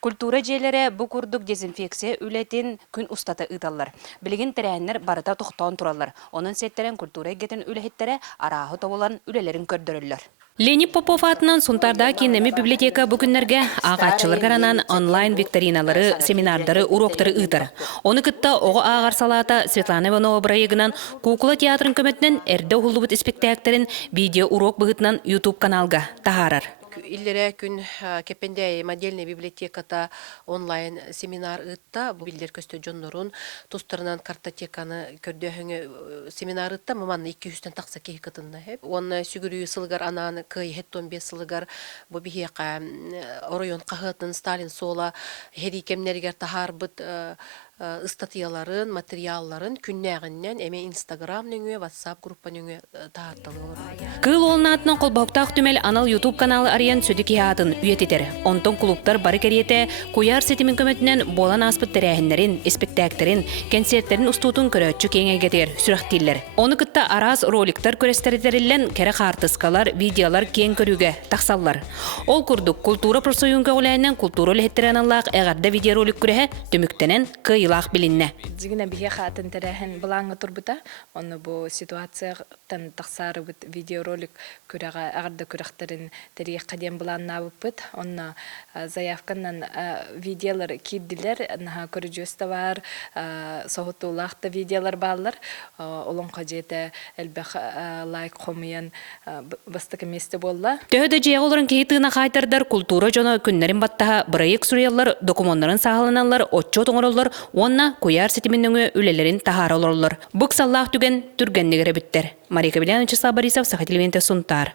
Культура жээлері бу курдук дезинфекция үлетин күн устата ыталлар. Билигин терәһеннер барыта тохтон тураллар. Онун сеттерен культура гетин үлехиттере арахы тобулан үлелерин көрдөрүллөр. Леонид Попов атынан Сунтарда кинеми библиотека бүгүннерге агачылар гаранан онлайн викториналары, семинардары, уроктары ытар. Оны кытта ого агар салата Светлана Иванова брайыгынан кукла театрын көмөтнен эрде хулубут спектактерин видео урок быгытынан YouTube каналга тахарар. Иллере күн кепенде модельный библиотеката онлайн семинар ытта билдер көстө жоннорун тустарынан картотеканы көрдөһөңө семинар ытта маман 200тен такса ки кытында хеп он сүгүрүү сылгар ананы кый 75 сылгар бу бихека оройон кахытын Сталин сола хеди кемнергер тахарбыт статьяларын, материалларын күннәгеннән эме Instagram нөңе, WhatsApp группа нөңе таартылыр. Кыл олнатның колбоктак түмел анал YouTube каналы арыян сөдүки атын үйететер. Онтон клубтар бары керете куяр сетимин көмөтүнөн болан аспыт терәһиннәрин, спектактерин, концерттерин устутун көрөтчү кеңегетер сүрәхтиллер. Оны кытта араз роликтар көрестердерилен кере хартыскалар, видеолар кең көрүгө таксаллар. Ол курдук культура профсоюзга улайнан культура лехеттерен аллах эгәрдә видеоролик күрәһе төмүктенен илах билинне. Дигене бихе хатын терәһен булаңы турбута, оны бу ситуациядан тахсары бит видеоролик күрәгә агырда күрәхтерин тарих кадем буланна бит, онна заявканнан видеолар киддилер, наха көрүҗөстә бар, сохотулахта видеолар баллар, олон каҗете элбәх лайк комыян бастыкы месте болла. Төһөдө җыягыларын кейтына хайтардар культура жона күннәрин баттаha бырайык сурыяллар, документларын сагаланалар, отчет оңороллар. Онна куяр сетиминнөңө үлелерин тахар олорлор. Бук саллах түген түргеннигере биттер. Мария Кабелянович Борисов, Сахателевенте Сунтар.